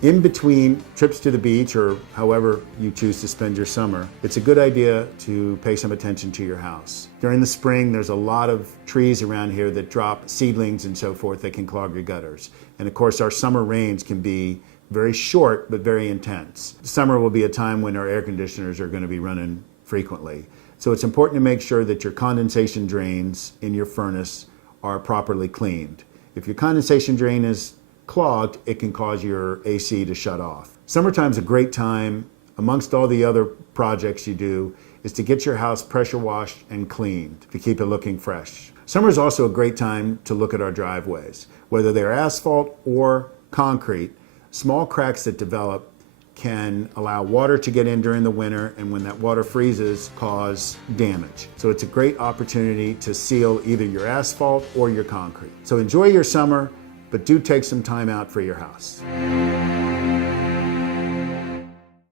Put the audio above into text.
In between trips to the beach or however you choose to spend your summer, it's a good idea to pay some attention to your house. During the spring, there's a lot of trees around here that drop seedlings and so forth that can clog your gutters. And of course, our summer rains can be very short but very intense. Summer will be a time when our air conditioners are going to be running frequently. So it's important to make sure that your condensation drains in your furnace are properly cleaned. If your condensation drain is clogged, it can cause your AC to shut off. Summertime's a great time, amongst all the other projects you do, is to get your house pressure washed and cleaned to keep it looking fresh. Summer is also a great time to look at our driveways. Whether they're asphalt or concrete, small cracks that develop can allow water to get in during the winter, and when that water freezes, cause damage. So it's a great opportunity to seal either your asphalt or your concrete. So enjoy your summer, but do take some time out for your house.